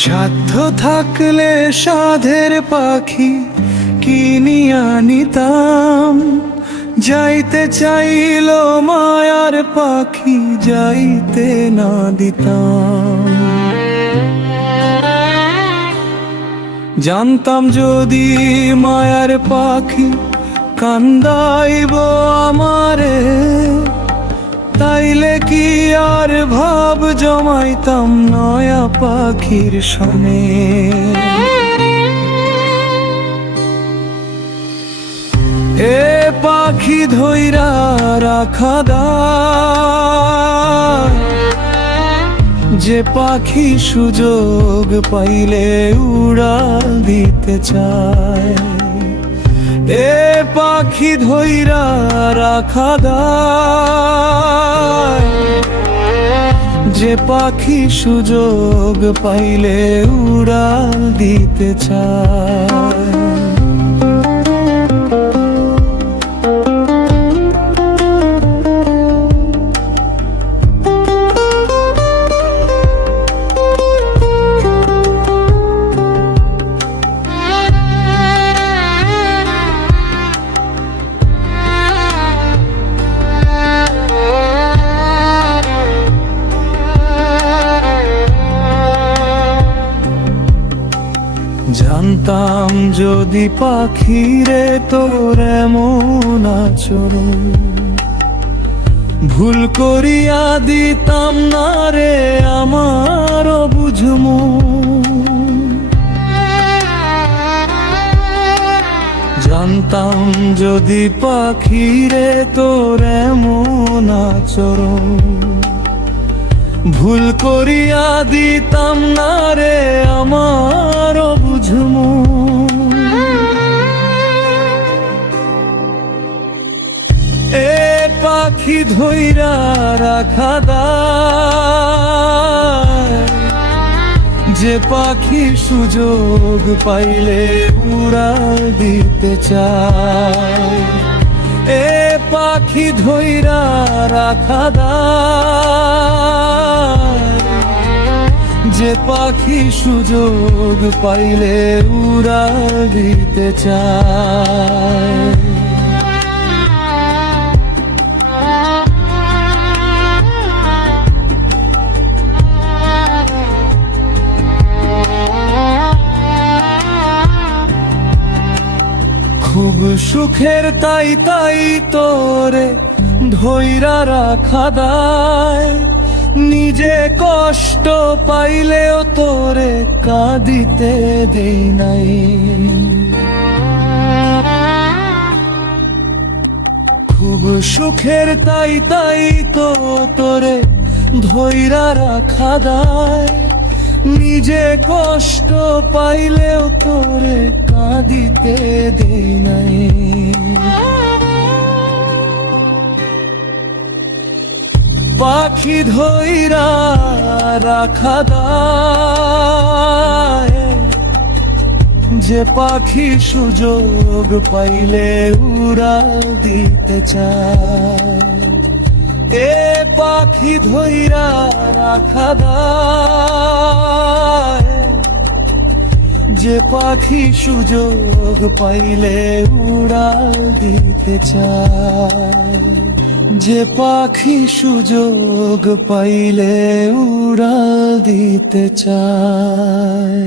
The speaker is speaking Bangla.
সাধ্য থাকলে সাধের পাখি কিনিয়া নিতাম, যাইতে চাইল মায়ার পাখি যাইতে না দিতাম। জানতাম যদি মায়ার পাখি কান্দাইব আমারে, তাইলে কি আর ভাব জমাইতাম নয়া পাখির সনে। এ পাখি ধইরা রাখা দায়, যে পাখি সুযোগ পাইলে উড়াল দিতে চায়। এ পাখি ধইরা রাখা দায়, যে পাখি সুযোগ পাইলে উড়াল দিতে চায়। জানতাম যদি পাখিরে তোর এমন আচরণ, ভুল করিয়া দিতাম না রে আমার বুঝমু। জানতাম যদি পাখিরে তোর এমন আচরণ, ভুল করিয়া দিতাম না রে আমার বুঝমু। এ পাখি ধইরা রাখা দায়, যে পাখি সুযোগ পাইলে উড়াল দিতে চায়। এ পাখি ধইরা রাখা দায়, যে পাখি সুযোগ পাইলে উড়াল দিতে চায়। খুব সুখের তাই তাই তোরে ধইরা রাখা দায়, নিজে কষ্ট পাইলেও তোরে কাঁদিতে দেই নাই। খুব সুখের তাই তাই তো তোরে ধইরা রাখা দায়, নিজে কষ্ট পাইলেও তোরে কাঁদিতে দেই নাই। পাখি ধইরা রাখা দায়, যে পাখি সুযোগ পাইলে উড়াল দিতে চায়। এ পাখি ধইরা রাখা দায়, যে পাখি সুযোগ পাইলে উড়াল দিতে চায়। যে পাখি সুযোগ পাইলে উড়াল দিতে চায়।